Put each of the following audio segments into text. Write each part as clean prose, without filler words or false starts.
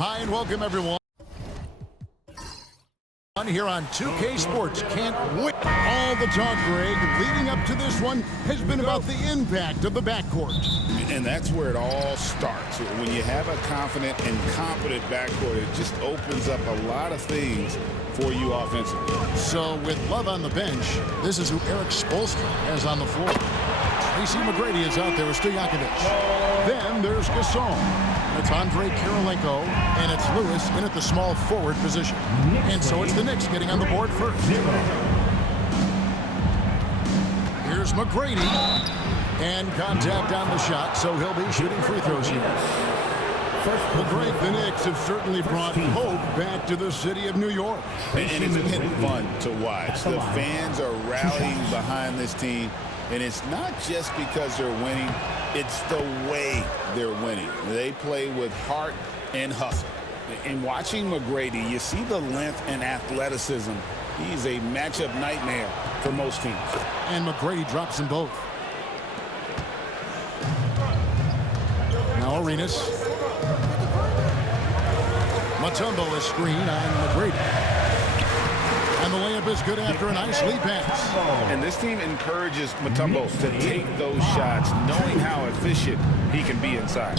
Hi and welcome everyone here on 2K Sports. Can't wait. All the talk, Greg, leading up to this one has been about the impact of the backcourt. And that's where it all starts. When you have a confident and competent backcourt, it just opens up a lot of things for you offensively. So with Love on the bench, this is who Eric Spoelstra has on the floor. Tracy McGrady is out there with Stojakovic. Then there's Gasol. It's Andre Kirilenko, and it's Lewis in at the small forward position. And so it's the Knicks getting on the board first. Here's McGrady. And contact on the shot, so he'll be shooting free throws here. The Knicks have certainly brought hope back to the city of New York. And it's been fun to watch. The fans are rallying behind this team. And it's not just because they're winning, it's the way they're winning. They play with heart and hustle. In watching McGrady, you see the length and athleticism. He's a matchup nightmare for most teams. And McGrady drops them both. Now Arenas. Mutombo is screened on McGrady. And the layup is good after a nice lead pass. And this team encourages Mutombo to take those shots, knowing how efficient he can be inside.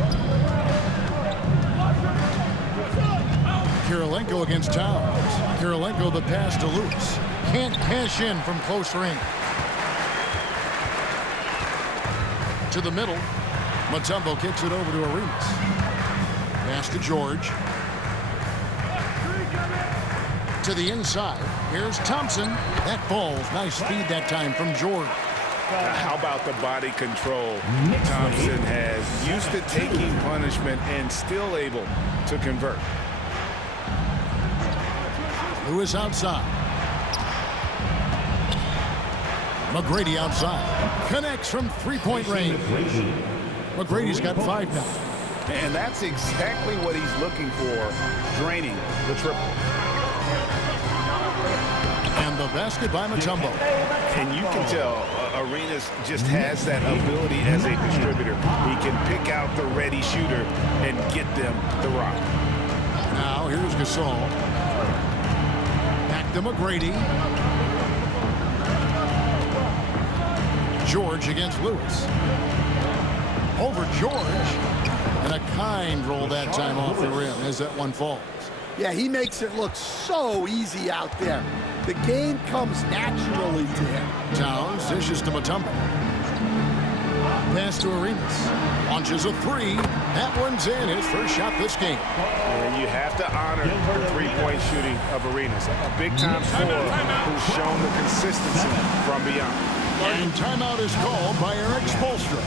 Kirilenko against Towns. Kirilenko the pass to Lewis. Can't cash in from close range. To the middle. Mutombo kicks it over to Arenas. Pass to George. To the inside. Here's Thompson. That falls. Nice feed that time from George. How about the body control Thompson has? Used to taking punishment and still able to convert. Lewis outside. McGrady outside. Connects from three-point range. McGrady's got 5 now. And that's exactly what he's looking for, draining the triple. And the basket by Mutombo. And you can tell Arenas just has that ability as a distributor. He can pick out the ready shooter and get them the rock. Now here's Gasol. Back to McGrady. George against Lewis. Over George. And a kind roll that time off the rim as that one falls. Yeah, he makes it look so easy out there. The game comes naturally to him. Towns dishes to Mutombo. Pass to Arenas. Launches a three. That one's in. His first shot this game. And you have to honor the three-point shooting of Arenas. A big-time scorer who's shown the consistency from beyond. And timeout is called by Eric Spoelstra.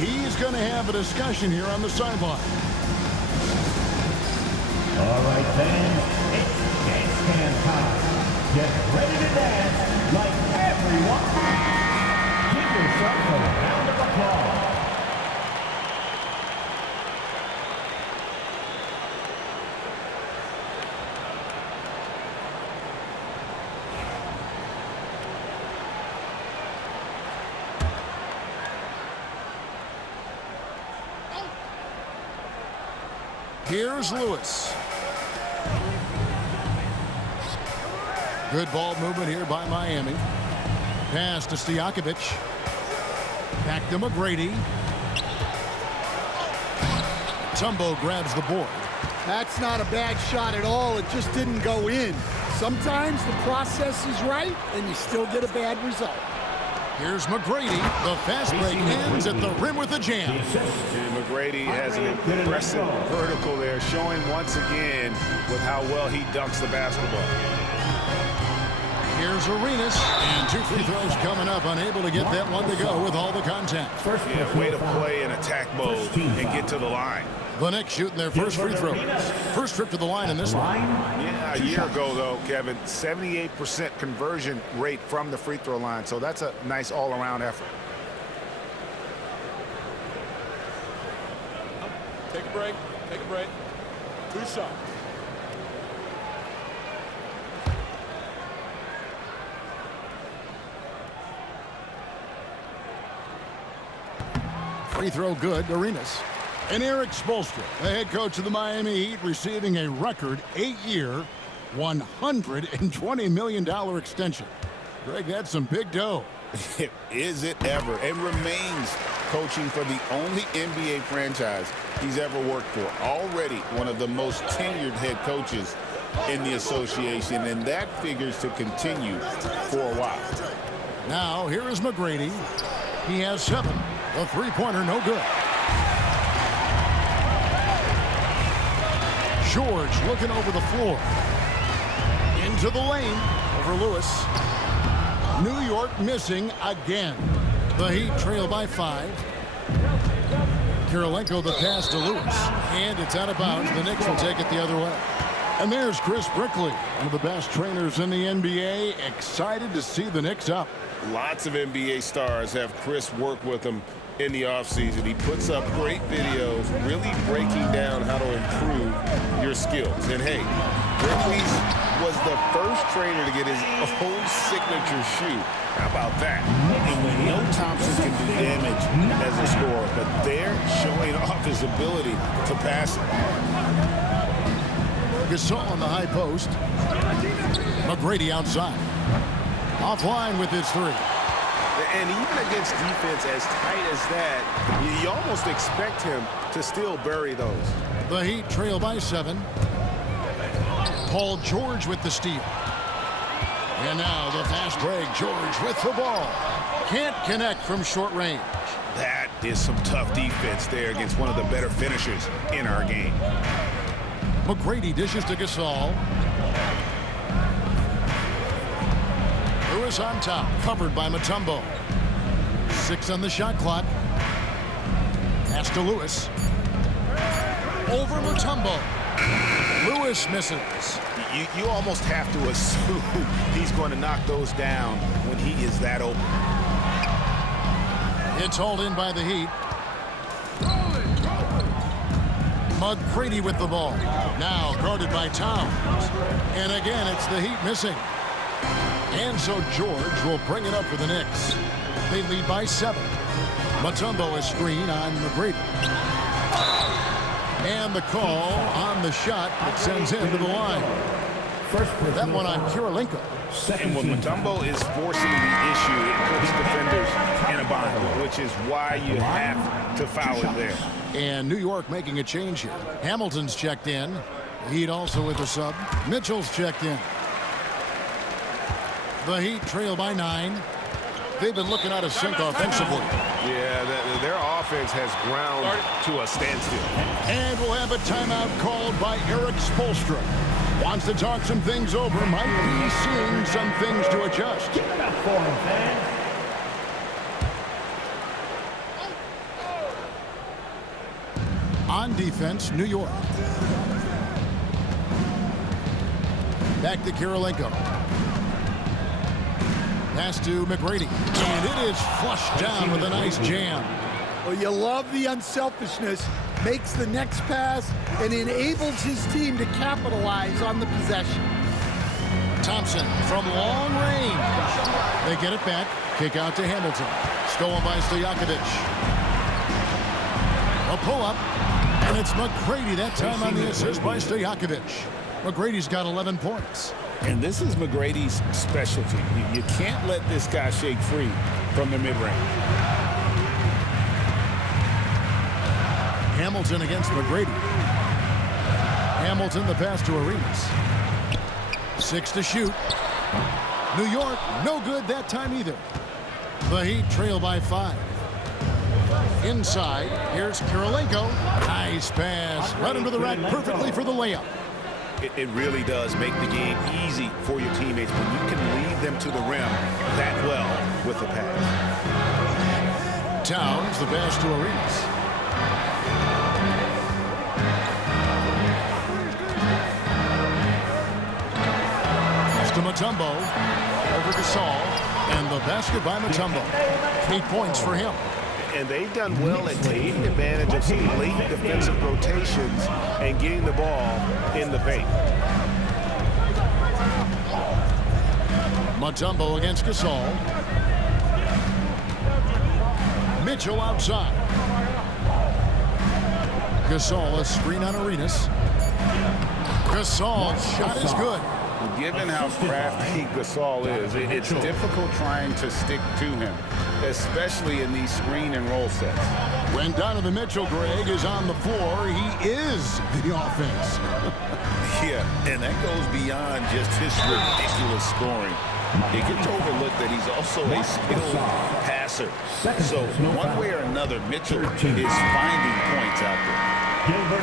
He's going to have a discussion here on the sideline. All right, fans, it's dance can time. Get ready to dance like everyone. Give yourself a round of applause. Here's Lewis. Good ball movement here by Miami. Pass to Stojakovic. Back to McGrady. Mutombo grabs the board. That's not a bad shot at all. It just didn't go in. Sometimes the process is right, and you still get a bad result. Here's McGrady. The fast break ends at the rim with a jam. And McGrady has an impressive vertical there, showing once again with how well he dunks the basketball. Here's Arenas, and 2 free throws coming up, unable to get that one to go with all the contact. Yeah, way to play in attack mode and get to the line. The Knicks shooting their first free throws. First trip to the line in this one. Yeah, a year ago, though, Kevin, 78% conversion rate from the free throw line. So that's a nice all-around effort. Take a break. Take a break. 2 shots. Free throw good. Arenas. And Eric Spoelstra, the head coach of the Miami Heat, receiving a record 8-year, $120 million extension. Greg, that's some big dough. Is it ever? And remains coaching for the only NBA franchise he's ever worked for. Already one of the most tenured head coaches in the association, and that figures to continue for a while. Now, here is McGrady. He has 7. The three-pointer, no good. George looking over the floor. Into the lane over Lewis. New York missing again. The Heat trail by 5. Kirilenko the pass to Lewis. And it's out of bounds. The Knicks will take it the other way. And there's Chris Brickley, one of the best trainers in the NBA. Excited to see the Knicks up. Lots of NBA stars have Chris work with them in the offseason. He puts up great videos, really breaking down how to improve your skills. And hey, Brickley was the first trainer to get his own signature shoe. How about that? And we know Thompson can do damage as a scorer, but they're showing off his ability to pass it. Gasol on the high post. McGrady outside. Offline with his 3. And even against defense as tight as that, you almost expect him to still bury those. The Heat trail by 7. Paul George with the steal. And now the fast break. George with the ball. Can't connect from short range. That is some tough defense there against one of the better finishers in our game. McGrady dishes to Gasol. Lewis on top, covered by Mutombo. 6 on the shot clock. Pass to Lewis. Over Mutombo. Lewis misses. You almost have to assume he's going to knock those down when he is that open. It's hauled in by the Heat. McGrady with the ball. Now guarded by Towns. And again, it's the Heat missing. And so George will bring it up for the Knicks. They lead by 7. Mutombo is screen on McGrady. And the call on the shot that sends him to the line. That one on Kirilenko. And when Mutombo is forcing the issue, it puts defenders in a bind, which is why you have to foul it there. And New York making a change here. Hamilton's checked in. Heat also with a sub. Mitchell's checked in. The Heat trail by 9. They've been looking out of sync offensively. Yeah, their offense has ground to a standstill. And we'll have a timeout called by Eric Spoelstra. Wants to talk some things over. Might be seeing some things to adjust. Give it up for him, fans. On defense, New York. Back to Kirilenko. Pass to McGrady. And it is flushed down with a nice jam. Well, you love the unselfishness. Makes the next pass and enables his team to capitalize on the possession. Thompson from long range. They get it back. Kick out to Hamilton. Stolen by Stojakovic. A pull-up. And it's McGrady that time on the assist by Stojakovic. McGrady's got 11 points. And this is McGrady's specialty. You can't let this guy shake free from the mid-range. Hamilton against McGrady. Hamilton the pass to Arenas. 6 to shoot. New York no good that time either. The Heat trail by 5. Inside, here's Kirilenko. Nice pass. Right into the rack perfectly for the layup. It really does make the game easy for your teammates when you can lead them to the rim that well with the pass. Towns the pass to Arenas. Pass to Mutombo. Over Gasol. And the basket by Mutombo. 8 points for him. And they've done well at taking advantage of some late defensive rotations and getting the ball in the paint. Mutombo against Gasol. Mitchell outside. Gasol, a screen on Arenas. Gasol's shot is good. Given how crafty Gasol is, it's difficult trying to stick to him, especially in these screen and roll sets. When Donovan Mitchell, Greg, is on the floor, he is the offense. Yeah, and that goes beyond just his ridiculous scoring. It gets overlooked that he's also a skilled passer. So one way or another, Mitchell is finding points out there.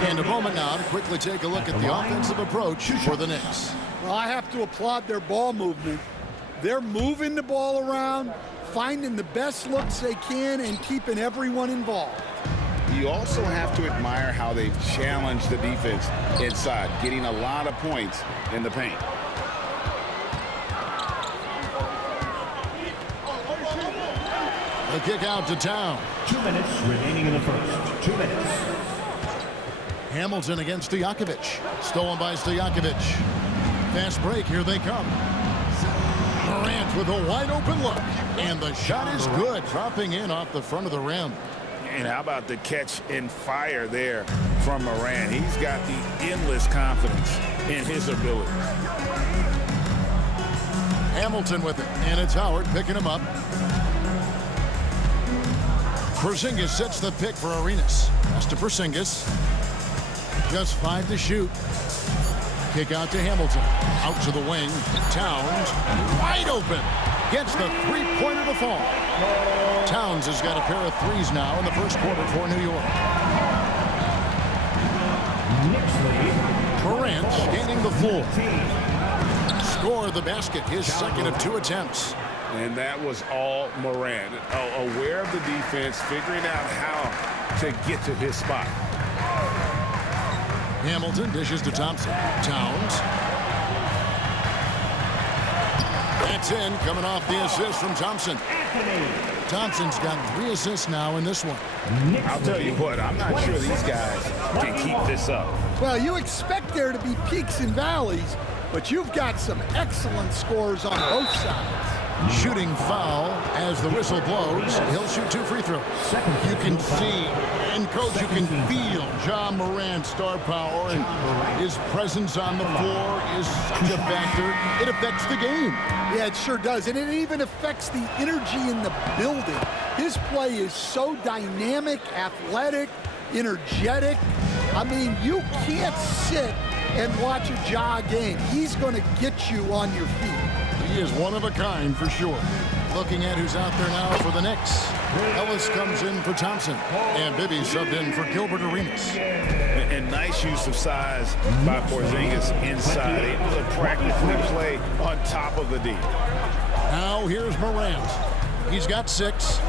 And a moment now to quickly take a look at the offensive approach for the Knicks. Well, I have to applaud their ball movement. They're moving the ball around, finding the best looks they can, and keeping everyone involved. You also have to admire how they've challenged the defense inside, getting a lot of points in the paint. The kick out to Town. 2 minutes remaining in the first. 2 minutes. Hamilton against Stojakovic. Stolen by Stojakovic. Fast break, here they come. Morant with a wide open look. And the shot is good, dropping in off the front of the rim. And how about the catch and fire there from Morant? He's got the endless confidence in his ability. Hamilton with it, and it's Howard picking him up. Porzingis sets the pick for Arenas. Pass to Porzingis. Just 5 to shoot. Kick out to Hamilton. Out to the wing. Towns wide open. Gets the three-pointer to fall. Towns has got a pair of threes now in the first quarter for New York. Morant gaining the floor. Score the basket, his second of 2 attempts. And that was all Morant. Aware of the defense, figuring out how to get to his spot. Hamilton dishes to Thompson. Towns. That's in, coming off the assist from Thompson. Thompson's got 3 assists now in this one. I'll tell you what, I'm not sure these guys can keep this up. Well, you expect there to be peaks and valleys, but you've got some excellent scores on both sides. Shooting foul as the whistle blows. He'll shoot 2 free throws. You can see, and coach, you can feel John Morant's star power, and his presence on the floor is such a factor. It affects the game. Yeah, it sure does, and it even affects the energy in the building. His play is so dynamic, athletic, energetic. I mean, you can't sit and watch a Ja game. He's going to get you on your feet. He is one of a kind for sure. Looking at who's out there now for the Knicks. Ellis comes in for Thompson. And Bibby subbed in for Gilbert Arenas. And nice use of size by Porzingis inside. Able to practically play on top of the D. Now here's Morant. He's got 6.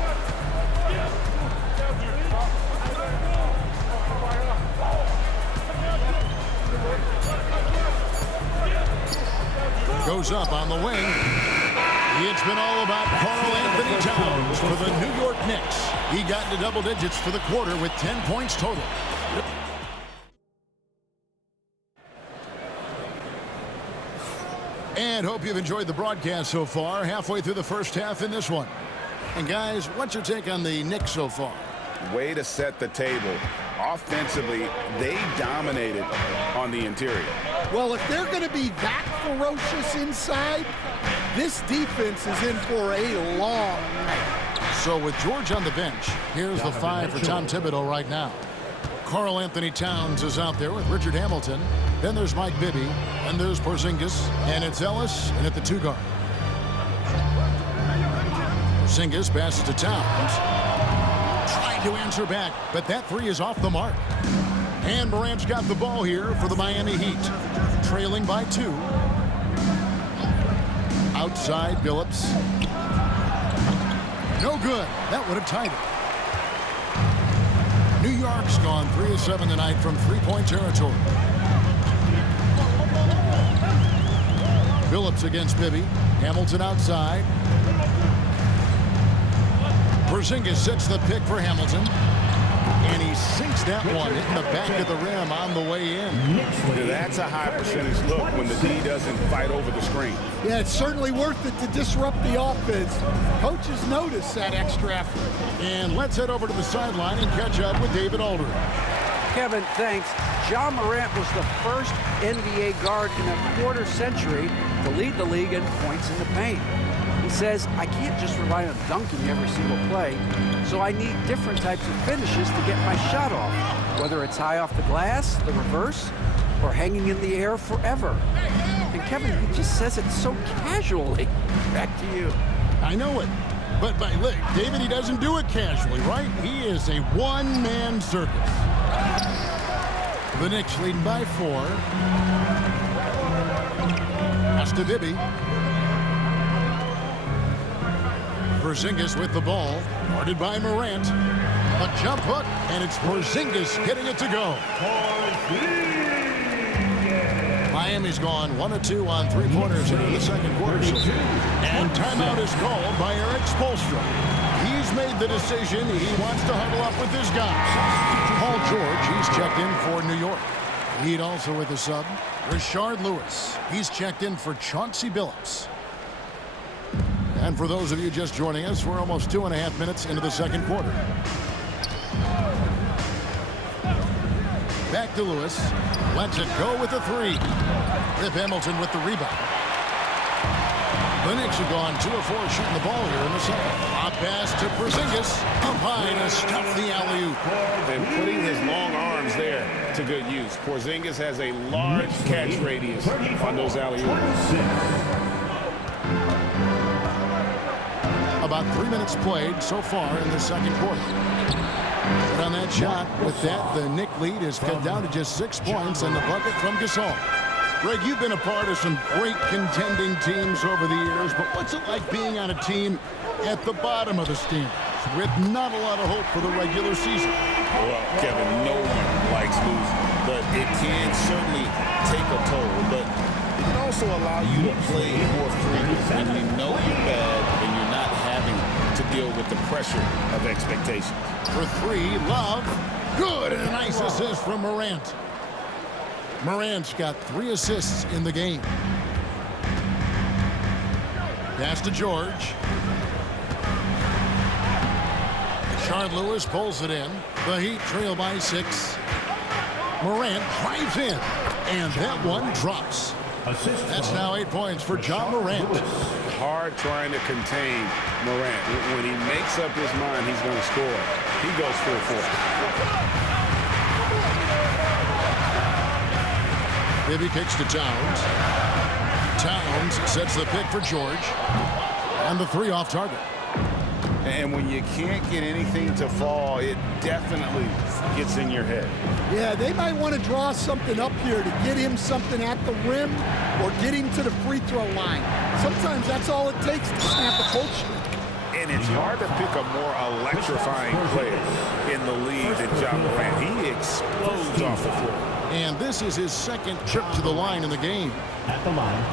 Goes up on the wing. It's been all about Karl-Anthony Towns for the New York Knicks. He got into double digits for the quarter with 10 points total. And hope you've enjoyed the broadcast so far. Halfway through the first half in this one. And guys, what's your take on the Knicks so far? Way to set the table. Offensively, they dominated on the interior. Well, if they're going to be that ferocious inside, this defense is in for a long night. So with George on the bench, here's the 5 for Tom Thibodeau right now. Karl-Anthony Towns is out there with Richard Hamilton. Then there's Mike Bibby. And there's Porzingis. And it's Ellis. And at the 2 guard. Porzingis passes to Towns. Trying to answer back, but that 3 is off the mark. And Morant's got the ball here for the Miami Heat. Trailing by 2. Outside Billups. No good. That would have tied it. New York's gone 3 of 7 tonight from 3-point territory. Billups against Bibby. Hamilton outside. Porzingis sets the pick for Hamilton. And he sinks that one, hitting the back of the rim on the way in. That's a high percentage look when the D doesn't fight over the screen. Yeah, it's certainly worth it to disrupt the offense. Coaches notice that extra effort. And let's head over to the sideline and catch up with David Aldridge. Kevin, thanks. Ja Morant was the first NBA guard in a quarter century to lead the league in points in the paint. He says, I can't just rely on dunking every single play, so I need different types of finishes to get my shot off, whether it's high off the glass, the reverse, or hanging in the air forever. And Kevin, he just says it so casually. Back to you. I know it. But, David, he doesn't do it casually, right? He is a one-man circus. The Knicks leading by 4. Pass to Bibby. Porzingis with the ball. Guarded by Morant. A jump hook, and it's Porzingis getting it to go. Miami's gone 1 of 2 on three-pointers into the second quarter. And timeout is called by Eric Spoelstra. He's made the decision. He wants to huddle up with his guys. Paul George, he's checked in for New York. Heat also with the sub. Rashard Lewis, he's checked in for Chauncey Billups. And for those of you just joining us, we're almost 2.5 minutes into the second quarter. Back to Lewis. Lets it go with the 3. Rip Hamilton with the rebound. The Knicks have gone 2 of 4 shooting the ball here in the second. A pass to Porzingis. Up high to stuff the alley-oop. And putting his long arms there to good use. Porzingis has a large catch radius on those alley-oops. About 3 minutes played so far in the second quarter. But on that shot, with that, the Knick lead is cut down to just 6 points and the bucket from Gasol. Greg, you've been a part of some great contending teams over the years, but what's it like being on a team at the bottom of the standings with not a lot of hope for the regular season? Well, Kevin, no one likes losing, but it can certainly take a toll. But it can also allow you to play more freely when you know you're bad and you're not having to deal with the pressure of expectations. For 3, Love. Good, and a nice assist from Morant. Morant's got 3 assists in the game. Pass to George. Rashard Lewis pulls it in. The Heat trail by 6. Morant drives in, and that one drops. That's now 8 points for Ja Morant. Hard trying to contain Morant. When he makes up his mind he's going to score, he goes full force. Bibby kicks to Towns. Towns sets the pick for George. And the 3 off target. And when you can't get anything to fall, it definitely gets in your head. Yeah, they might want to draw something up here to get him something at the rim or get him to the free throw line. Sometimes that's all it takes to snap a cold streak. And it's hard to pick a more electrifying player in the league than Ja Morant. He explodes off the floor. And this is his second trip to the line in the game. At the line,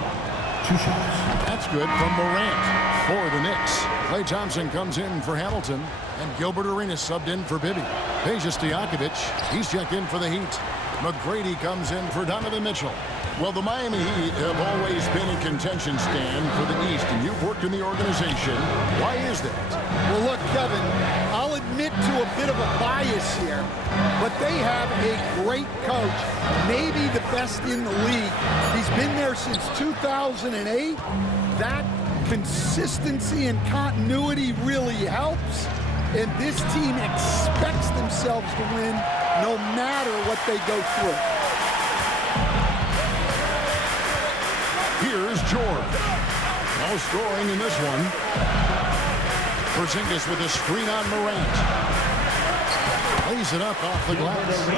2 shots. That's good from Morant for the Knicks. Klay Thompson comes in for Hamilton, and Gilbert Arenas subbed in for Bibby. Peja Stojakovic, he's checked in for the Heat. McGrady comes in for Donovan Mitchell. Well, the Miami Heat have always been in contention, Stan, for the East, and you've worked in the organization. Why is that? Well, look, Kevin, I'll admit to a bit of a bias here, but they have a great coach, maybe the best in the league. He's been there since 2008. That consistency and continuity really helps, and this team expects themselves to win no matter what they go through. Here's George. No scoring in this one. Porzingis with a screen on Morant. Lays it up off the glass.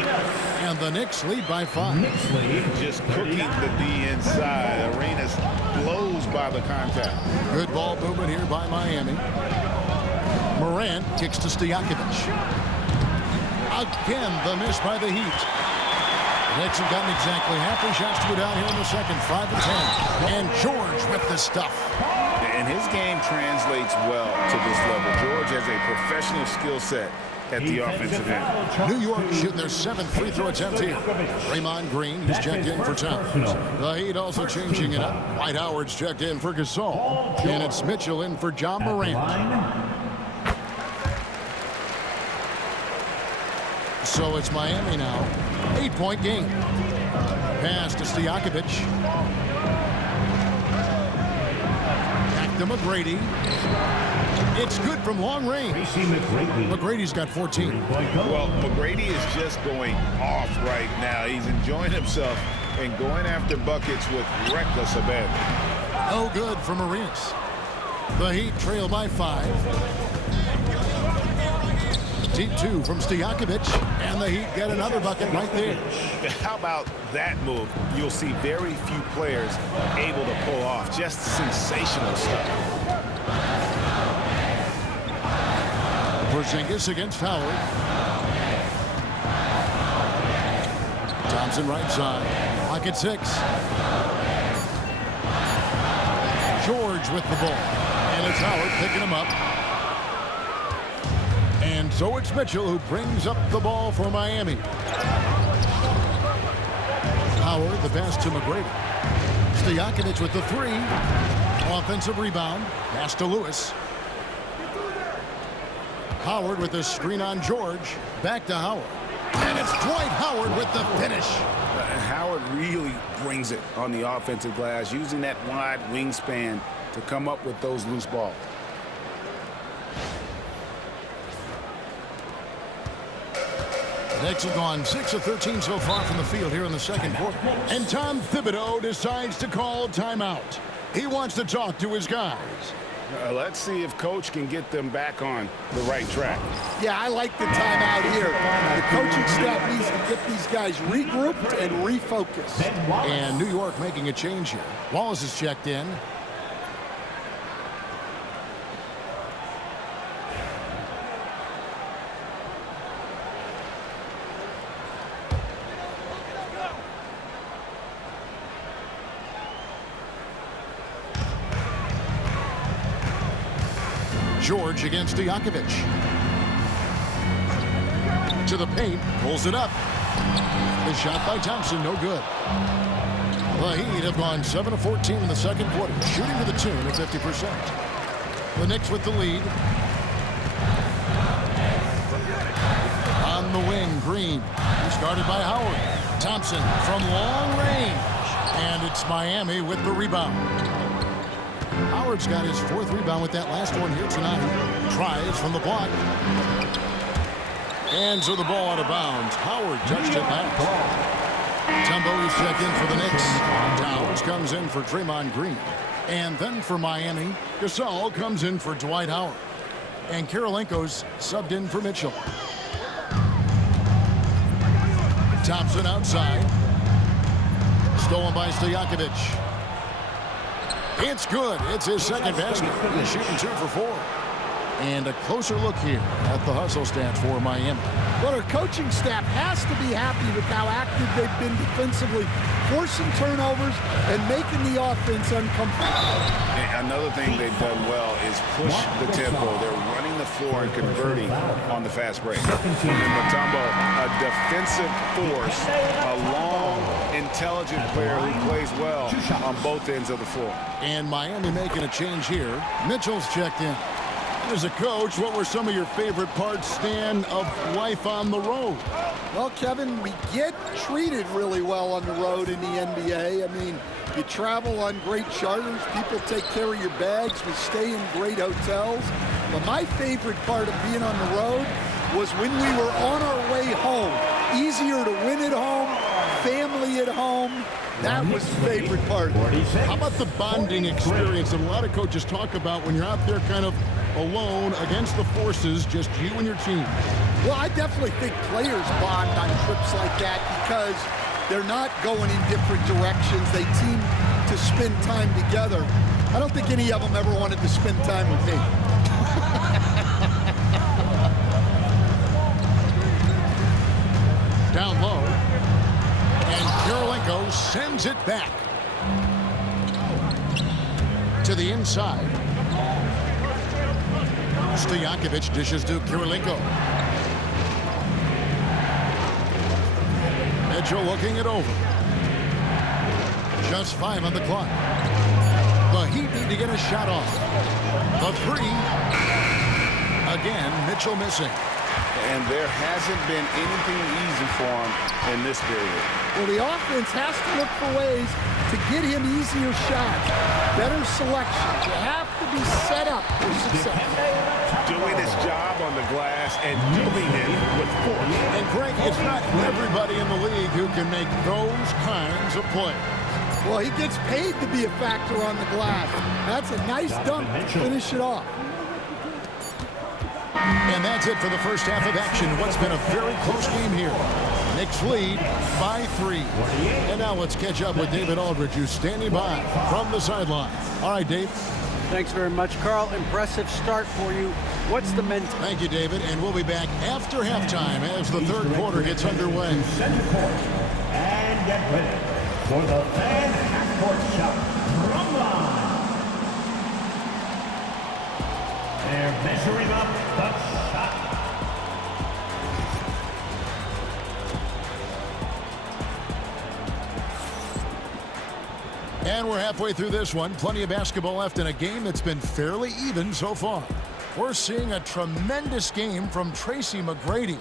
And the Knicks lead by 5. Just cooking the D inside. Arenas blows by the contact. Good ball movement here by Miami. Morant kicks to Stojakovic. Again, the miss by the Heat. Knicks have gotten exactly half their shots to go down here in the second, 5 of 10. And George with the stuff. And his game translates well to this level. George has a professional skill set at the offensive end. New York shooting their 7th free throw attempt here. Draymond Green, he's checked in for Towns. The Heat also changing it up. Dwight Howard's checked in for Gasol. And it's Mitchell in for Ja Morant. So it's Miami now. 8-point game. Pass to Stojakovic. Back to McGrady. It's good from long range. McGrady's got 14. Well, McGrady is just going off right now. He's enjoying himself and going after buckets with reckless abandon. No good for Marinas. The Heat trail by 5. Deep 2 from Stojakovic, and the Heat get another bucket right there. How about that move? You'll see very few players able to pull off. Just sensational stuff. Porzingis against Howard. Thompson right side. Pocket 6. George with the ball. And it's Howard picking him up. And so it's Mitchell who brings up the ball for Miami. Howard, the pass to McGrady. Stojakovic with the 3. Offensive rebound. Pass to Lewis. Howard with the screen on George. Back to Howard. And it's Dwight Howard with the finish. Howard really brings it on the offensive glass, using that wide wingspan to come up with those loose balls. The Knicks have gone 6 of 13 so far from the field here in the second quarter. And Tom Thibodeau decides to call timeout. He wants to talk to his guys. Let's see if Coach can get them back on the right track. Yeah, I like the timeout here. The coaching staff needs to get these guys regrouped and refocused. And New York making a change here. Wallace is checked in. George against Stojakovic. To the paint, pulls it up. The shot by Thompson, no good. The Heat have gone 7 of 14 in the second quarter, shooting to the tune of 50%. The Knicks with the lead. On the wing, Green. Started by Howard. Thompson from long range. And it's Miami with the rebound. Howard's got his 4th rebound with that last one here tonight. Tries from the block. And so the ball out of bounds. Howard touched it last. Tumbo is checked in for the Knicks. Towns comes in for Draymond Green. And then for Miami, Gasol comes in for Dwight Howard. And Karolinko's subbed in for Mitchell. Thompson outside. Stolen by Stojakovic. It's good. It's his second basket. He's shooting 2 for 4. And a closer look here at the hustle stats for Miami. Well, our coaching staff has to be happy with how active they've been defensively, forcing turnovers and making the offense uncomfortable. Another thing they've done well is push the tempo. They're running the floor and converting on the fast break. And Mutombo, a defensive force, a long, intelligent player who plays well on both ends of the floor. And Miami making a change here. Mitchell's checked in. As a coach, what were some of your favorite parts, Stan, of life on the road? Well, Kevin, we get treated really well on the road in the NBA. I mean, you travel on great charters. People take care of your bags. We stay in great hotels. But my favorite part of being on the road was when we were on our way home. Easier to win at home, family at home. That was the favorite part. How about the bonding experience that a lot of coaches talk about when you're out there kind of alone against the forces, just you and your team? Well, I definitely think players bond on trips like that because they're not going in different directions. They team to spend time together. I don't think any of them ever wanted to spend time with me. Down low. And Karolinko sends it back to the inside. Stojakovic dishes to Karolinko. Mitchell looking it over. Just 5 on the clock. The Heat need to get a shot off. The 3. Again, Mitchell missing. And there hasn't been anything easy for him in this period. Well, the offense has to look for ways to get him easier shots, better selection. You have to be set up for success. Doing his job on the glass and doing it with force. And Greg, it's not everybody in the league who can make those kinds of plays. Well, he gets paid to be a factor on the glass. That's a nice dunk to finish it off. And that's it for the first half of action. What's been a very close game here. Knicks lead by 3. And now let's catch up with David Aldridge, who's standing by from the sideline. All right, Dave. Thanks very much, Carl. Impressive start for you. What's the mental? Thank you, David. And we'll be back after halftime as the third quarter gets underway. Center court. And get ready for the fan half-court shot from line. They're measuring up the shot. And we're halfway through this one. Plenty of basketball left in a game that's been fairly even so far. We're seeing a tremendous game from Tracy McGrady.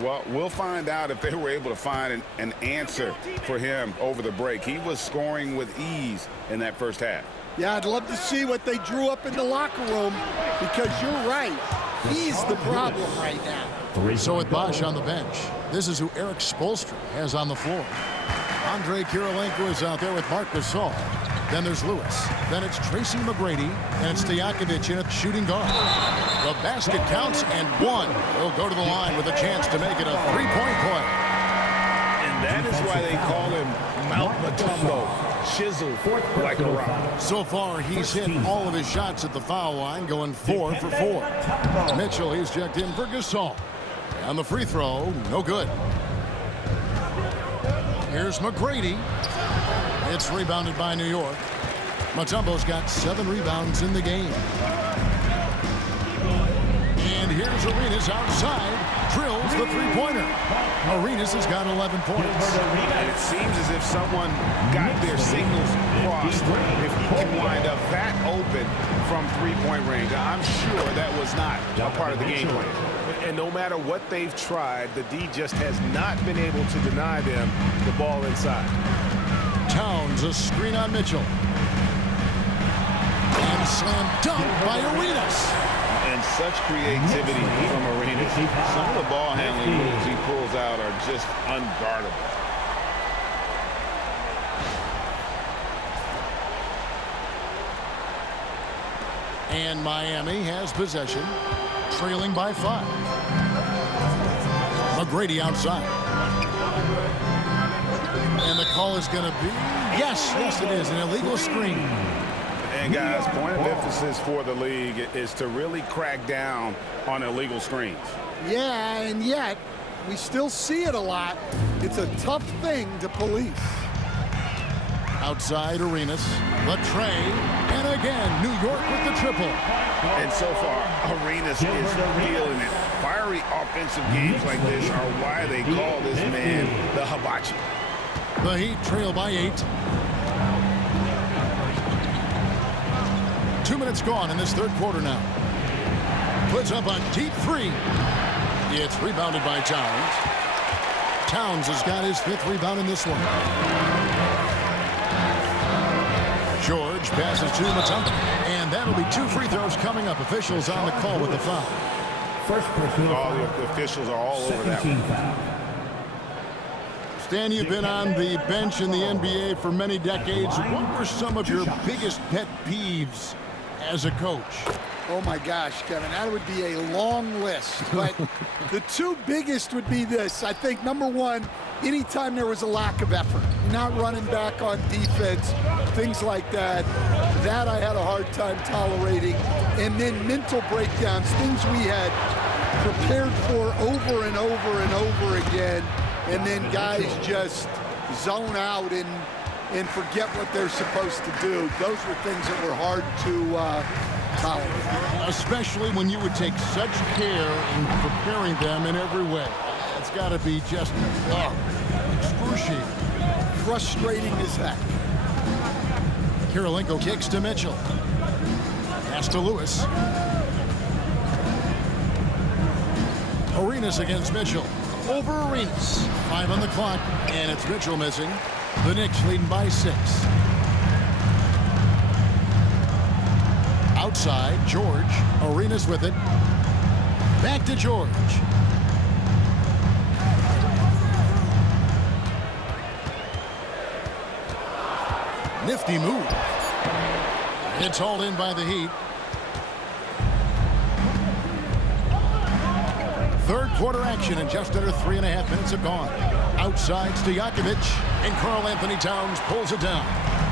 Well, we'll find out if they were able to find an answer for him over the break. He was scoring with ease in that first half. Yeah, I'd love to see what they drew up in the locker room because you're right. He's the problem right now. So with Bosch on the bench, this is who Eric Spoelstra has on the floor. Andre Kirilenko is out there with Marc Gasol. Then there's Lewis. Then it's Tracy McGrady, and it's Stojakovic in at shooting guard. The basket counts, and one will go to the line with a chance to make it a three-point play. And that is why they call him Mount Mutombo, chiseled like a rock. So far, he's hit all of his shots at the foul line, going 4 for 4. Mitchell, he's checked in for Gasol. And the free throw, no good. Here's McGrady. It's rebounded by New York. Mutombo's got 7 rebounds in the game. And here's Arenas outside. Drills the three-pointer. Arenas has got 11 points. And it seems as if someone got their signals crossed. If he can wind up that open from three-point range, I'm sure that was not a part of the game plan. And no matter what they've tried, the D just has not been able to deny them the ball inside. Towns, a screen on Mitchell. And slam dunk by Arenas. And such creativity from Arenas. Some of the ball handling moves he pulls out are just unguardable. And Miami has possession, trailing by 5. McGrady outside. And the call is going to be, yes, it is, an illegal screen. And guys, point of emphasis for the league is to really crack down on illegal screens. Yeah, and yet we still see it a lot. It's a tough thing to police. Outside Arenas, the tray, and again, New York with the triple. And so far, Arenas is feeling it. Fiery offensive games like this are why they call this man the hibachi. The Heat trail by 8. 2 minutes gone in this third quarter now. Puts up a deep 3. It's rebounded by Towns. Towns has got his 5th rebound in this one. George passes to Mutombo. And that'll be 2 free throws coming up. Officials on the call with the foul. First personal All foul. the officials are all over that one. Stan, you've been on the bench in the NBA for many decades. What were some of your biggest pet peeves as a coach? Oh my gosh, Kevin, that would be a long list. But the 2 biggest would be this. I think number 1, anytime there was a lack of effort, not running back on defense, things like that, that I had a hard time tolerating. And then mental breakdowns, things we had prepared for over and over and over again. And then guys just zone out and forget what they're supposed to do. Those were things that were hard to tolerate. Especially when you would take such care in preparing them in every way. It's got to be just excruciating. Frustrating as heck. Kirilenko kicks to Mitchell. Pass to Lewis. Arenas against Mitchell. Over Arenas. 5 on the clock, and it's Mitchell missing. The Knicks leading by 6. Outside, George. Arenas with it. Back to George. Nifty move. It's hauled in by the Heat. Third quarter action, and just under 3.5 minutes have gone. Outside, Stojakovic, and Karl Anthony Towns pulls it down.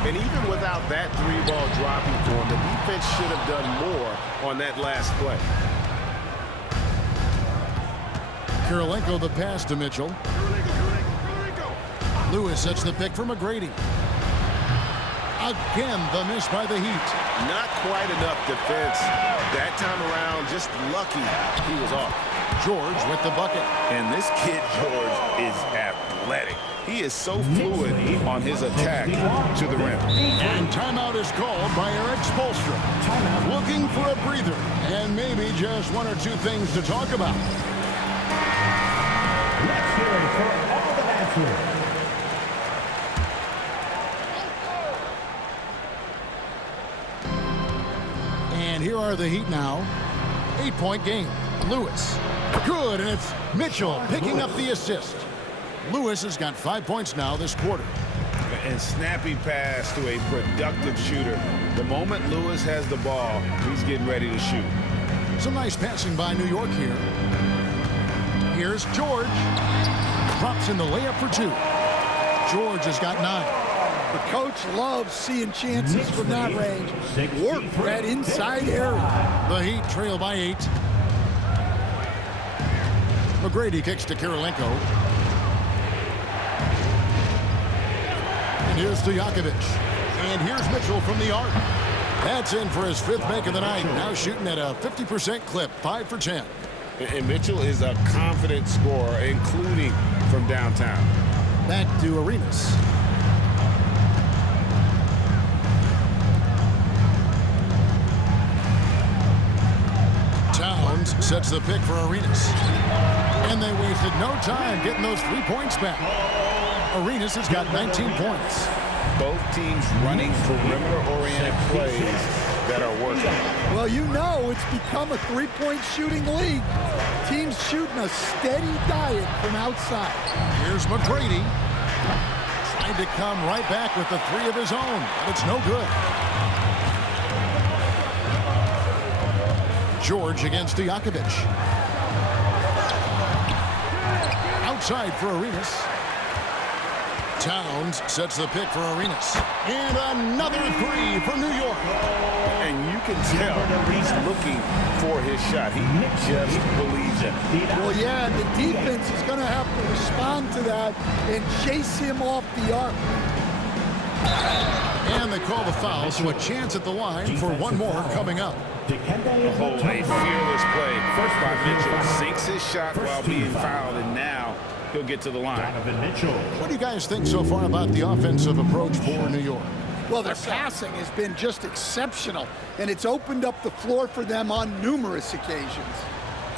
And even without that 3-ball dropping for him, the defense should have done more on that last play. Kirilenko the pass to Mitchell. Lewis sets the pick for McGrady. Again, the miss by the Heat. Not quite enough defense. That time around, just lucky he was off. George with the bucket. And this kid, George, is athletic. He is so fluid on his attack to the rim. And timeout is called by Eric Spoelstra. Looking for a breather and maybe just 1 or 2 things to talk about. Let's hear it for all the answers. And here are the Heat now. 8-point game. Lewis. Good, and it's Mitchell picking up the assist. Lewis has got 5 points now this quarter. And snappy pass to a productive shooter. The moment Lewis has the ball, he's getting ready to shoot. Some nice passing by New York here. Here's George. Drops in the layup for 2. George has got 9. The coach loves seeing chances from that range. Work that inside area. The Heat trail by 8. McGrady kicks to Kirilenko. And here's Stojakovic. And here's Mitchell from the arc. That's in for his 5th make of the night. Now shooting at a 50% clip, 5 for 10. And Mitchell is a confident scorer, including from downtown. Back to Arenas. Towns sets the pick for Arenas. And they wasted no time getting those 3 points back. Arenas has got 19 points. Both teams running perimeter-oriented plays that are working. Well, you know it's become a 3-point shooting league. Teams shooting a steady diet from outside. Here's McGrady. Trying to come right back with the 3 of his own, but it's no good. George against Stojakovic. Outside for Arenas. Towns sets the pick for Arenas. And another 3 from New York. And you can tell he's looking for his shot. He just believes it. Well, yeah, the defense is going to have to respond to that and chase him off the arc. And they call the foul, so a chance at the line for one more coming up. A fearless play. First by Mitchell. Sinks his shot while being fouled, and now he'll get to the line. What do you guys think so far about the offensive approach for New York? Well, their passing has been just exceptional, and it's opened up the floor for them on numerous occasions.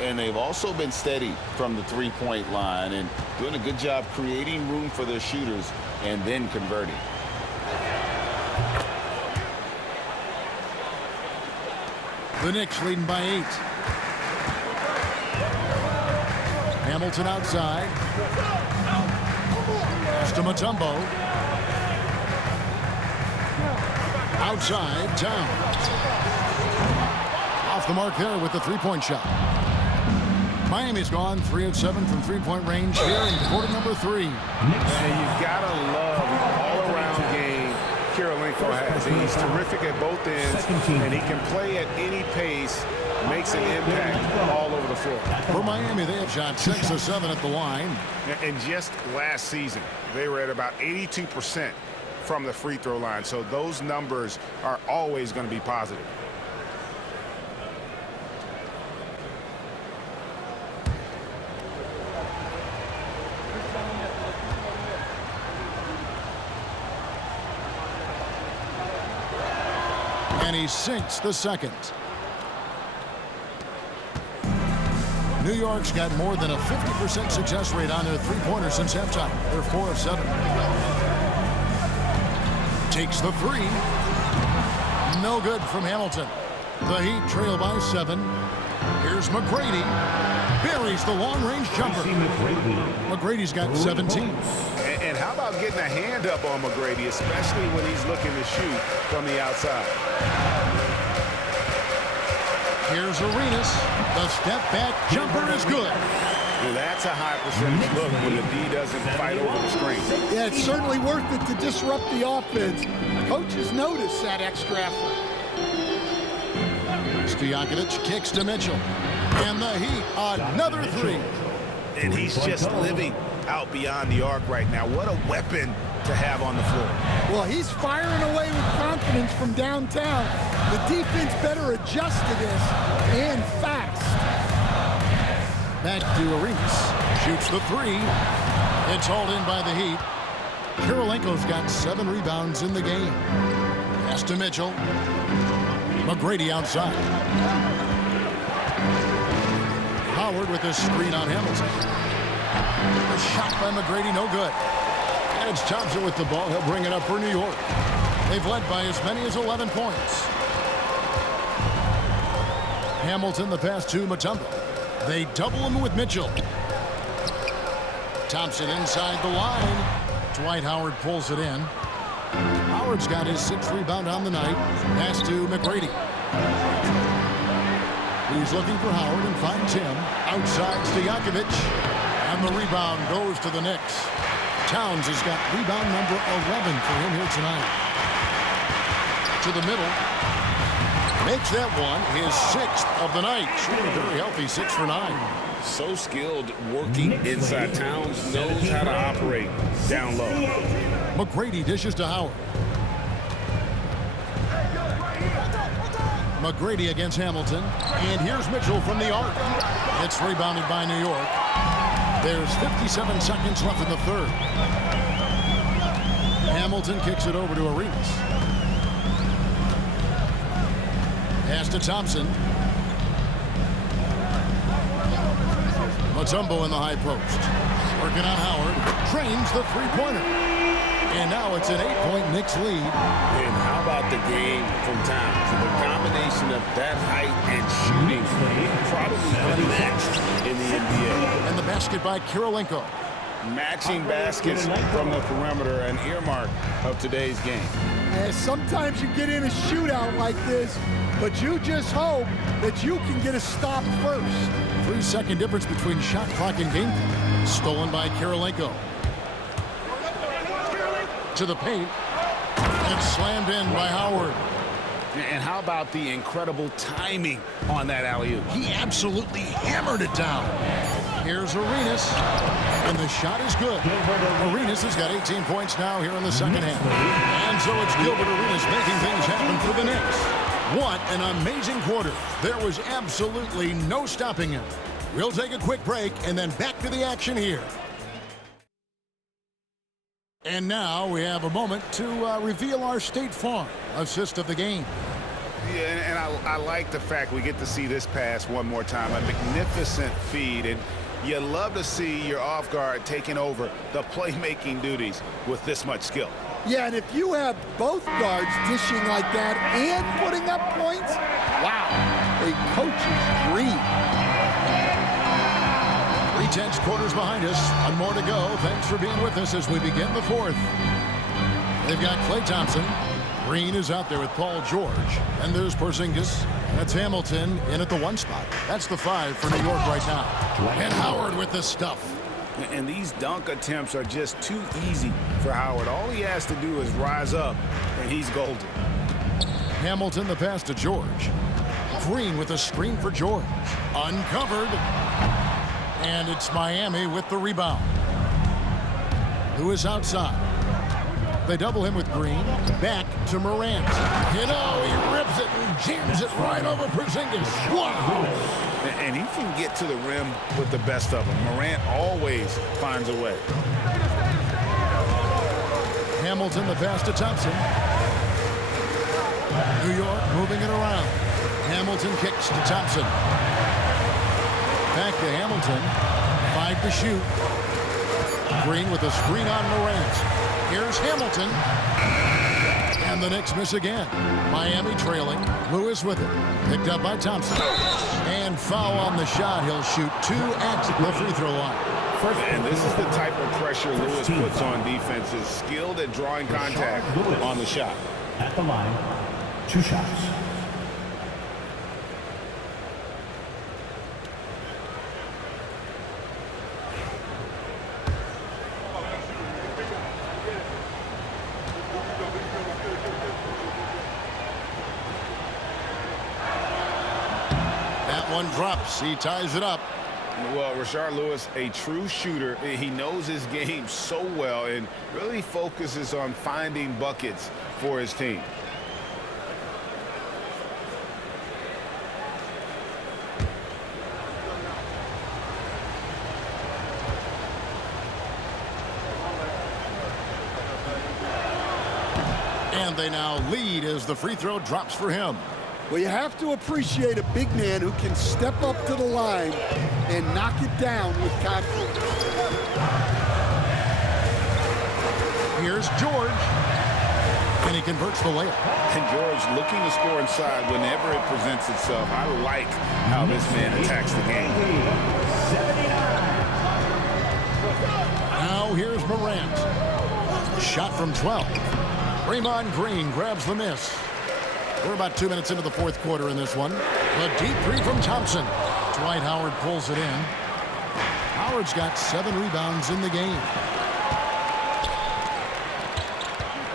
And they've also been steady from the 3-point line and doing a good job creating room for their shooters and then converting. The Knicks leading by 8. Hamilton outside. Pass to Mutombo. Outside, Towns. Off the mark there with the 3-point shot. Miami's gone 3 of 7 from 3-point range here in quarter number 3. And you've got to love the all-around game Kirilenko has. He's terrific at both ends, and he can play at any pace, makes an impact all over the floor. For Miami, they have shot 6 of 7 at the line. And just last season, they were at about 82% from the free throw line. So those numbers are always going to be positive. And he sinks the second. New York's got more than a 50% success rate on their three-pointers since halftime. They're 4 of 7. Takes the three. No good from Hamilton. The Heat trail by 7. Here's McGrady. Buries the long-range jumper. McGrady's got 17. And how about getting a hand up on McGrady, especially when he's looking to shoot from the outside? Here's Arenas. The step-back jumper is good. Well, that's a high percentage look when the D doesn't fight over the screen. Yeah, it's certainly worth it to disrupt the offense. Coaches notice that extra effort. Stojakovic kicks to Mitchell. And the Heat, another three. And he's just living out beyond the arc right now. What a weapon to have on the floor. Well, he's firing away with confidence from downtown. The defense better adjust to this, and fast. Back to Arenas. Shoots the three. It's hauled in by the Heat. Kirilenko's got 7 rebounds in the game. Pass to Mitchell. McGrady outside. Howard with his screen on Hamilton. A shot by McGrady, no good. And it's Thompson with the ball. He'll bring it up for New York. They've led by as many as 11 points. Hamilton the pass to Mutombo. They double him with Mitchell. Thompson inside the line. Dwight Howard pulls it in. Howard's got his 6th rebound on the night. Pass to McGrady. He's looking for Howard and finds him. Outside Stojakovic. And the rebound goes to the Knicks. Towns has got rebound number 11 for him here tonight. To the middle. Makes that one his 6th of the night. Shooting very healthy, 6 for 9. So skilled working inside. Towns knows how to operate down low. McGrady dishes to Howard. McGrady against Hamilton. And here's Mitchell from the arc. It's rebounded by New York. There's 57 seconds left in the third. Hamilton kicks it over to Arenas. Pass to Thompson. Mutombo in the high post. Working on Howard. Trains the three-pointer. And now it's an 8-point Knicks lead. And how about the game from Towns? So the combination of that height and shooting probably unmatched in the NBA. And the basket by Kirilenko. Matching baskets from the perimeter, an earmark of today's game. Yeah, sometimes you get in a shootout like this, but you just hope that you can get a stop first. 3-second difference between shot clock and game clock. Stolen by Kirilenko. To the paint. And slammed in by Howard. And how about the incredible timing on that alley-oop? He absolutely hammered it down. Here's Arenas. And the shot is good. Arenas has got 18 points now here in the second half. And so it's Gilbert Arenas making things happen for the Knicks. What an amazing quarter. There was absolutely no stopping him. We'll take a quick break and then back to the action here. And now we have a moment to reveal our State Farm assist of the game. Yeah, and I like the fact we get to see this pass one more time. A magnificent feed, and you love to see your off guard taking over the playmaking duties with this much skill. Yeah, and if you have both guards dishing like that and putting up points, wow, a coach's dream. 3/10 quarters behind us. One more to go. Thanks for being with us as we begin the fourth. They've got Klay Thompson. Green is out there with Paul George. And there's Porzingis. That's Hamilton in at the 1 spot. That's the 5 for New York right now. And Howard with the stuff. And these dunk attempts are just too easy for Howard. All he has to do is rise up, and he's golden. Hamilton the pass to George. Green with a screen for George. Uncovered. And it's Miami with the rebound. Who is outside? They double him with Green. Back to Morant. You know, he rips it and jams it right over Porzingis. Wow! And he can get to the rim with the best of them. Morant always finds a way. Hamilton the pass to Thompson. New York moving it around. Hamilton kicks to Thompson. Back to Hamilton. 5 to shoot. Green with a screen on Morant. Here's Hamilton. And the Knicks miss again. Miami trailing. Lewis with it. Picked up by Thompson. And foul on the shot. He'll shoot 2 at the free throw line. And this is the type of pressure Lewis puts on defenses. Skilled at drawing contact on the shot. At the line, 2 shots. That one drops. He ties it up. Well, Rashard Lewis, a true shooter. He knows his game so well and really focuses on finding buckets for his team. And they now lead as the free throw drops for him. Well, you have to appreciate a big man who can step up to the line and knock it down with confidence. Here's George. And he converts the layup. And George looking to score inside whenever it presents itself. I like how this man attacks the game. 79. Now here's Morant. Shot from 12. Draymond Green grabs the miss. We're about 2 minutes into the fourth quarter in this one. A deep 3 from Thompson. Dwight Howard pulls it in. Howard's got 7 rebounds in the game.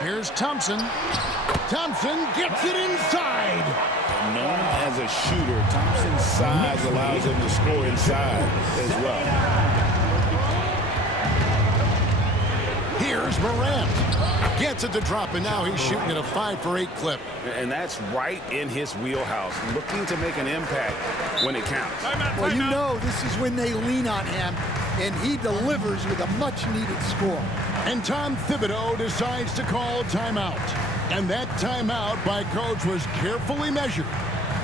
Here's Thompson. Thompson gets it inside. Known as a shooter, Thompson's size allows him to score inside as well. Here's Morant. Gets it to drop, and now he's shooting at a 5 for 8 clip. And that's right in his wheelhouse, looking to make an impact when it counts. Well, you know this is when they lean on him, and he delivers with a much-needed score. And Tom Thibodeau decides to call timeout. And that timeout by Coach was carefully measured,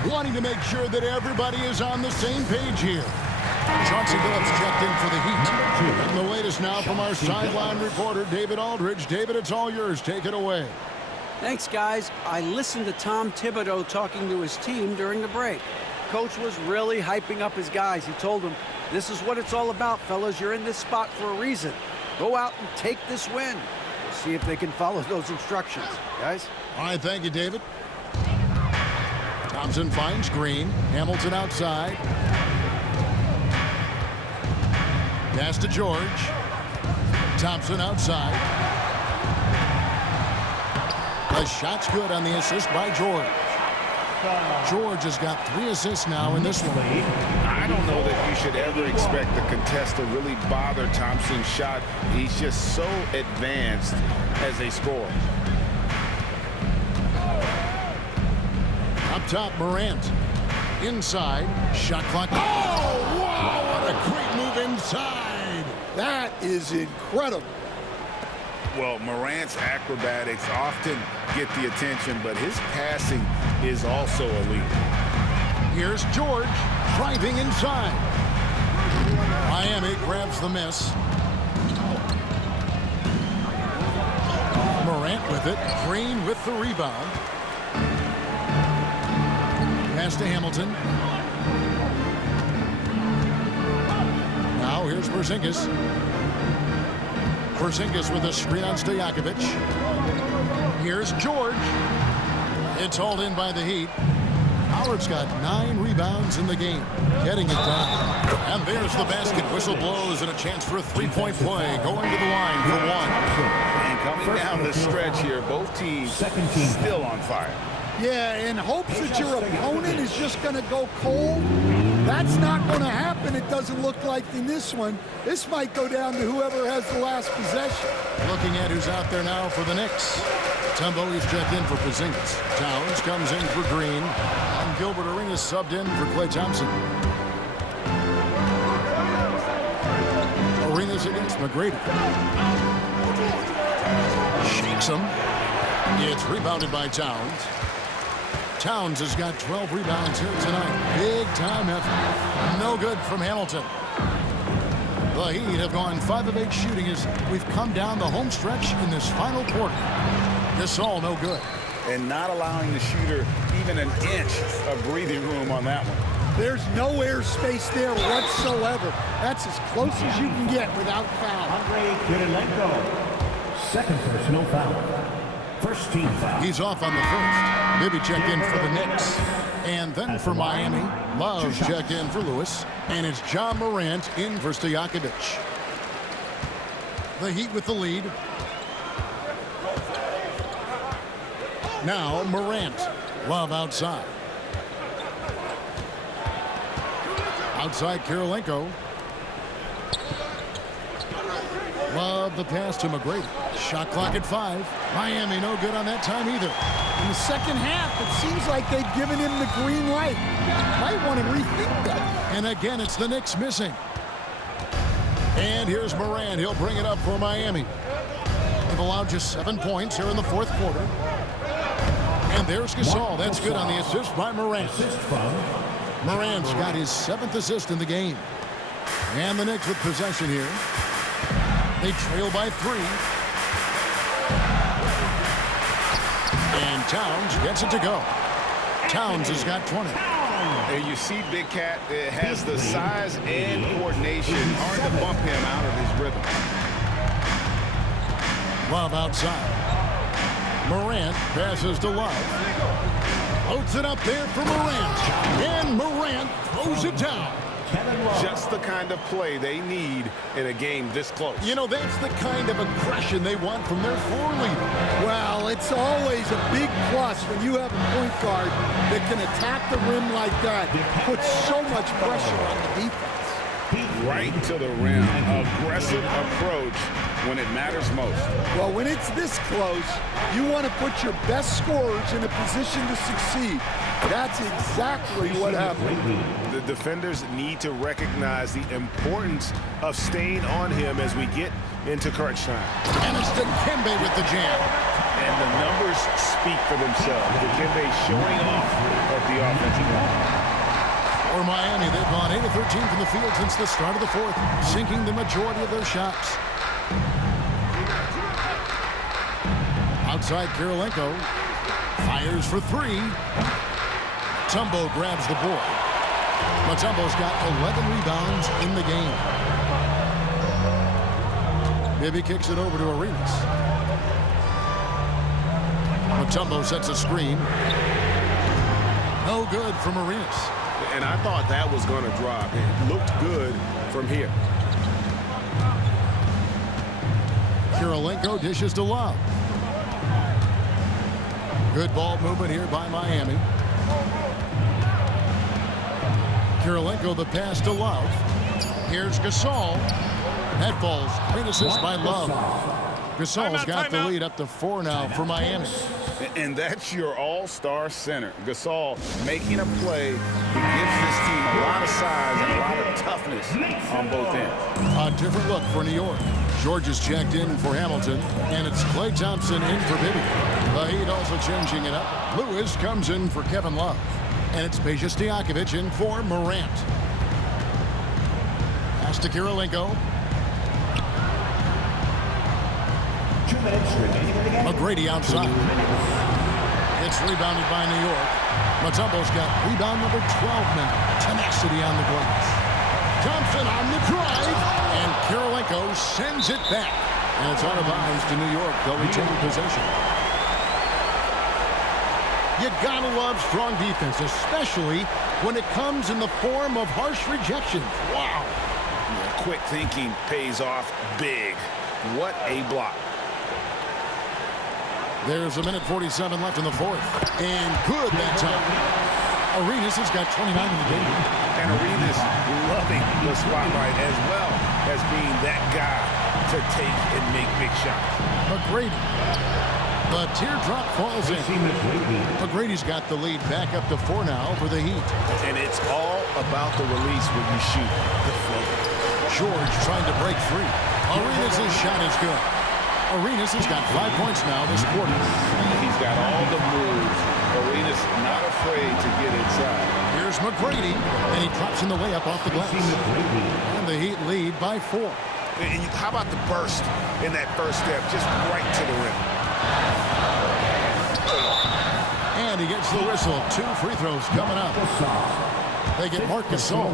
wanting to make sure that everybody is on the same page here. Chauncey Billups checked in for the Heat. And the latest now from our sideline reporter, David Aldridge. David, it's all yours. Take it away. Thanks, guys. I listened to Tom Thibodeau talking to his team during the break. Coach was really hyping up his guys. He told them, this is what it's all about, fellas. You're in this spot for a reason. Go out and take this win. See if they can follow those instructions, guys. All right, thank you, David. Thompson finds Green. Hamilton outside. Pass to George. Thompson outside. The shot's good on the assist by George. George has got 3 assists now in this one. I don't know that you should ever expect the contest to really bother Thompson's shot. He's just so advanced as a scorer. Up top, Morant. Inside. Shot clock. Oh, wow, what a great move inside. That is incredible. Well, Morant's acrobatics often get the attention, but his passing is also elite. Here's George driving inside. Miami grabs the miss. Morant with it. Green with the rebound. Pass to Hamilton. Now here's Porzingis. Porzingis with a screen on Stojakovic. Here's George. It's hauled in by the Heat. Howard's got 9 rebounds in the game, getting it done. And there's the basket. Whistle blows and a chance for a 3-point play. Going to the line for 1. And coming down the stretch here, both teams still on fire. Yeah, in hopes that your opponent is just going to go cold. That's not going to happen. It doesn't look like in this one. This might go down to whoever has the last possession. Looking at who's out there now for the Knicks. Tumbo is checked in for Porzingis. Towns comes in for Green. And Gilbert Arenas subbed in for Klay Thompson. Arenas against McGrady. Shakes him. It's rebounded by Towns. Towns has got 12 rebounds here tonight. Big time effort. No good from Hamilton. The Heat have gone 5 of 8 shooting as we've come down the home stretch in this final quarter. Gasol no good. And not allowing the shooter even an inch of breathing room on that one. There's no airspace there whatsoever. That's as close as you can get without foul. Andre Kirilenko. Second personal foul. First team foul. He's off on the first. Bibby checked in for the Knicks. And then for Miami, Love checked in for Lewis. And it's John Morant in for Stojakovic. The Heat with the lead. Now Morant. Love outside. Outside Kirilenko. Love the pass to McGrady. Shot clock at 5. Miami no good on that time either. In the second half, it seems like they've given him the green light. Might want to rethink that. And again, it's the Knicks missing. And here's Morant. He'll bring it up for Miami. They've allowed just 7 points here in the fourth quarter. And there's Gasol. That's good on the assist by Morant. Morant's got his 7th assist in the game. And the Knicks with possession here. They trail by 3. And Towns gets it to go. Towns has got 20. And you see Big Cat has the size and coordination. Hard to bump him out of his rhythm. Love outside. Morant passes to Love. Floats it up there for Morant. And Morant throws it down. Just the kind of play they need in a game this close. You know, that's the kind of aggression they want from their floor leader. Well, it's always a big plus when you have a point guard that can attack the rim like that. Puts so much pressure on the defense. Right to the rim. Aggressive approach when it matters most. Well, when it's this close, you want to put your best scorers in a position to succeed. That's exactly what happened. The defenders need to recognize the importance of staying on him as we get into crunch time. And it's Dikembe with the jam. And the numbers speak for themselves. Dikembe showing off at the offensive line. For Miami, they've gone 8 of 13 from the field since the start of the fourth, sinking the majority of their shots. Outside Kirilenko. Fires for 3. Mutombo grabs the board. Mutombo's got 11 rebounds in the game. Bibby kicks it over to Arenas. Mutombo sets a screen. No good from Arenas. And I thought that was going to drop. It looked good from here. Kirilenko dishes to Love. Good ball movement here by Miami. Kirilenko the pass to Love. Here's Gasol. That ball's great assist by Love. Gasol's got the lead up to 4 now for Miami. And that's your all-star center. Gasol making a play. He gives this team a lot of size and a lot of toughness on both ends. A different look for New York. George is checked in for Hamilton, and it's Klay Thompson in for Bibby. The Heat also changing it up. Lewis comes in for Kevin Love, and it's Peja Stojakovic in for Morant. Pass to Kirilenko. 2 minutes remaining in the game. McGrady outside. It's rebounded by New York. Mutombo's got rebound number 12 now. Tenacity on the glass. Thompson on the drive, and Kirilenko sends it back. And it's out of bounds to New York. They'll retain possession. You gotta love strong defense, especially when it comes in the form of harsh rejection. Wow. Yeah, quick thinking pays off big. What a block. There's 1:47 left in the fourth. And good that time. Arenas has got 29 in the game. And Arenas loving the spotlight as well as being that guy to take and make big shots. McGrady. The teardrop falls in. McGrady's got the lead back up to 4 now for the Heat. And it's all about the release when you shoot the floater. George trying to break free. Arenas' shot is good. Arenas has got 5 points now this quarter. He's got all the moves Arenas not afraid to get inside. Here's McGrady, and he drops in the layup off the glass. And the Heat lead by 4. And how about the burst in that first step, just right to the rim. And he gets the whistle. 2 free throws coming up. They get Marc Gasol.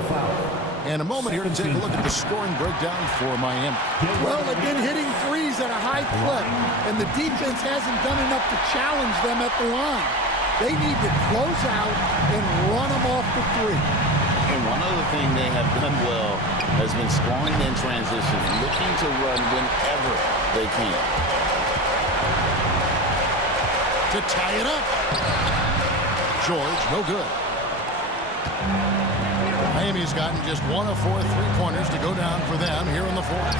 And a moment here to take a look at the scoring breakdown for Miami. Well, they've been hitting threes at a high clip, and the defense hasn't done enough to challenge them at the line. They need to close out and run them off the 3. And one other thing they have done well has been scoring in transition, looking to run whenever they can. To tie it up. George, no good. Miami's gotten just 1 of 4 3-pointers to go down for them here in the 4th.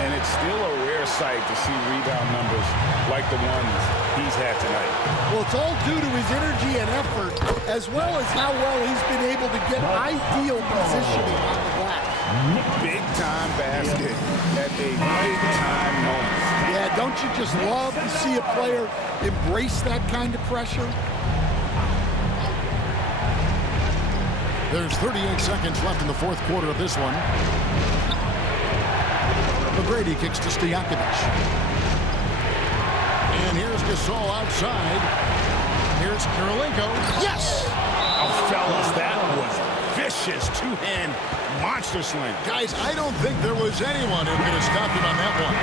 And it's still a rare sight to see rebound numbers like the ones he's had tonight. Well, it's all due to his energy and effort, as well as how well he's been able to get ideal positioning on the glass. Big-time basket at a big-time moment. Yeah, don't you just love to see a player embrace that kind of pressure? There's 38 seconds left in the 4th quarter of this one. McGrady kicks to Stojakovic. And here's Gasol outside. Here's Kirilenko. Yes! Oh, fellas, that was vicious two-hand monster slam. Guys, I don't think there was anyone who could have stopped him on that one.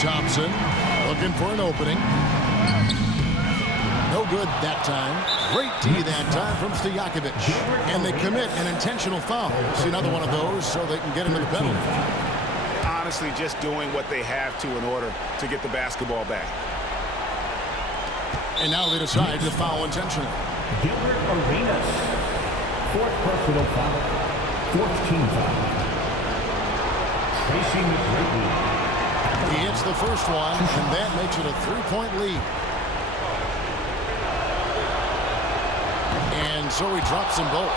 Thompson looking for an opening. No good that time. Great D that time from Stojakovic. And they commit an intentional foul. See another one of those so they can get into the penalty. Honestly, just doing what they have to in order to get the basketball back. And now they decide to foul intentionally. Gilbert Arenas. 4th personal foul. 4th team foul. Tracy McGrady. He hits the first one, and that makes it a 3-point lead. And so he drops them both.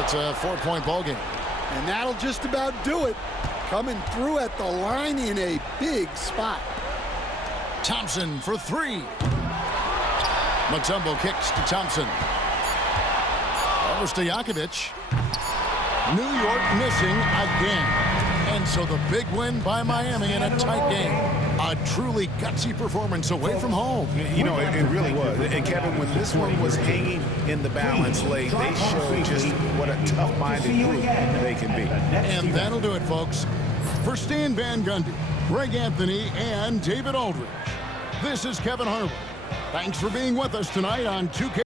It's a 4-point ball game. And that'll just about do it. Coming through at the line in a big spot. Thompson for 3. Mutombo kicks to Thompson. Over Stojakovic. New York missing again. And so the big win by Miami in a tight game. A truly gutsy performance away from home. You know, it really was. And Kevin, when this one was hanging in the balance late, they showed just what a tough-minded group they can be. And that'll do it, folks. For Stan Van Gundy, Greg Anthony, and David Aldridge, this is Kevin Harlan. Thanks for being with us tonight on 2K.